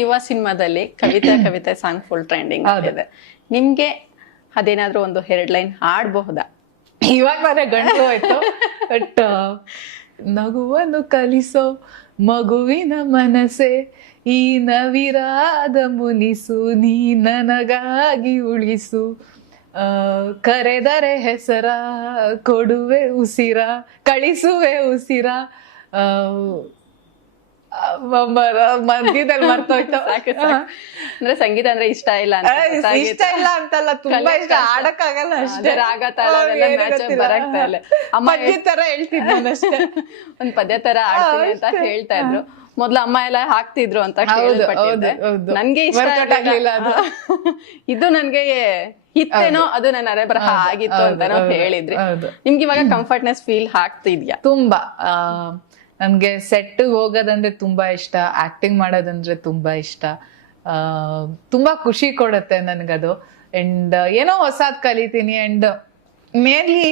ಯುವ ಸಿನಿಮಾದಲ್ಲಿ ಕವಿತೆ ಕವಿತೆ ಸಾಂಗ್ ಫುಲ್ ಟ್ರೆಂಡಿಂಗ್ ಇದೆ. ನಿಮ್ಗೆ ಅದೇನಾದ್ರೂ ಒಂದು 2 ಲೈನ್ ಹಾಡಬಹುದಾ? ಇವಾಗ ಮನೆ ಗಂಟು ಹೋಯ್ತು. ಬಟ್ ನಗುವನ್ನು ಕಲಿಸೋ ಮಗುವಿನ ಮನಸ್ಸೆ, ಈ ನವಿರಾದ ಮುನಿಸು, ನೀ ನನಗಾಗಿ ಉಳಿಸು, ಕರೆದರೆ ಹೆಸರ ಕೊಡುವೆ ಉಸಿರ, ಕಳಿಸುವೆ ಉಸಿರ. ಮಧ್ಯದಲ್ಲಿ ಮರ್ತೋಯ್ತು. ಅಂದ್ರೆ ಸಂಗೀತ ಅಂದ್ರೆ ಇಷ್ಟ ಇಲ್ಲ ಅಂತ ಇಷ್ಟ ಇಲ್ಲ ಅಂತಲ್ಲ, ತುಂಬಾ ಇಷ್ಟ, ಆಡಕ್ಕಾಗಲ್ಲ ಅಷ್ಟೇ. ರಾಗ ತಾಳ ಬರಕ್ತಾ ಇಲ್ಲ. ಪದ್ಯ ತರ ಹೇಳ್ತಿದ್ದೆ ಅಷ್ಟೇ, ಒಂದ್ ಪದ್ಯ ತರ ಆಡ್ತೀನಿ ಅಂತ ಹೇಳ್ತಾ ಇದ್ರು. ಮೊದ್ಲು ಅಮ್ಮ ಎಲ್ಲ ಹಾಕ್ತಿದ್ರು ಅಂತ ಕೇಳ್ಪಟ್ಟಿದ್ದೆ. ನನ್ಗೆ ಇಷ್ಟ ಆಗ್ಲಿಲ್ಲ ಅದು. ಇದು ನನ್ಗೆ ಇತ್ತೇನೋ, ಅದು ನನ್ನ ಅರೆ ಬರಹ ಆಗಿತ್ತು ಅಂತ ಹೇಳಿದ್ರಿ. ನಿಮ್ಗೆ ಇವಾಗ ಕಂಫರ್ಟ್ನೆಸ್ ಫೀಲ್ ಆಗ್ತಿದ್ಯಾ? ತುಂಬಾ. ನನ್ಗೆ ಸೆಟ್ ಹೋಗೋದಂದ್ರೆ ತುಂಬಾ ಇಷ್ಟ, ಆಕ್ಟಿಂಗ್ ಮಾಡೋದಂದ್ರೆ ತುಂಬಾ ಇಷ್ಟ. ತುಂಬಾ ಖುಷಿ ಕೊಡುತ್ತೆ ನನ್ಗದು. ಅಂಡ್ ಏನೋ ಹೊಸದ್ ಕಲಿತೀನಿ. ಅಂಡ್ ಮೇನ್ಲಿ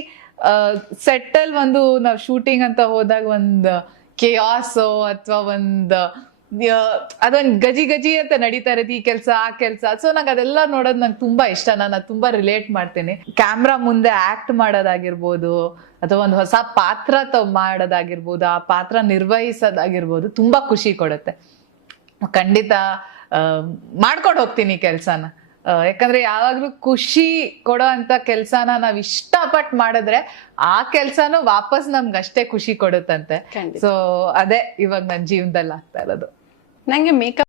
ಸೆಟ್ ಅಲ್ಲಿ ನಾವ್ ಶೂಟಿಂಗ್ ಅಂತ ಹೋದಾಗ ಒಂದ್ ಕೆಯಾಸೋ ಅಥವಾ ಅದೊಂದ್ ಗಜಿ ಅಂತ ನಡೀತಾ ಇರೋದು, ಈ ಕೆಲ್ಸ ಆ ಕೆಲ್ಸ. ಸೊ ನಂಗೆ ಅದೆಲ್ಲ ನೋಡೋದು ನಂಗೆ ತುಂಬಾ ಇಷ್ಟ. ನಾನು ತುಂಬಾ ರಿಲೇಟ್ ಮಾಡ್ತೀನಿ. ಕ್ಯಾಮ್ರಾ ಮುಂದೆ ಆಕ್ಟ್ ಮಾಡೋದಾಗಿರ್ಬೋದು, ಅಥವಾ ಒಂದು ಹೊಸ ಪಾತ್ರ ಮಾಡೋದಾಗಿರ್ಬೋದು, ಆ ಪಾತ್ರ ನಿರ್ವಹಿಸೋದಾಗಿರ್ಬೋದು, ತುಂಬಾ ಖುಷಿ ಕೊಡುತ್ತೆ. ಖಂಡಿತ ಮಾಡ್ಕೊಂಡು ಹೋಗ್ತೀನಿ ಕೆಲ್ಸನ. ಯಾಕಂದ್ರೆ ಯಾವಾಗ್ಲೂ ಖುಷಿ ಕೊಡೋ ಅಂತ ಕೆಲ್ಸನ ನಾವ್ ಇಷ್ಟಪಟ್ಟು ಮಾಡಿದ್ರೆ ಆ ಕೆಲ್ಸನೂ ವಾಪಸ್ ನಮ್ಗೆ ಅಷ್ಟೇ ಖುಷಿ ಕೊಡುತ್ತಂತೆ. ಸೊ ಅದೇ ಇವಾಗ ನನ್ನ ಜೀವನದಲ್ಲಿ ಆಗ್ತಾ ಇರೋದು. ನಂಗೆ ಮೇಕಪ್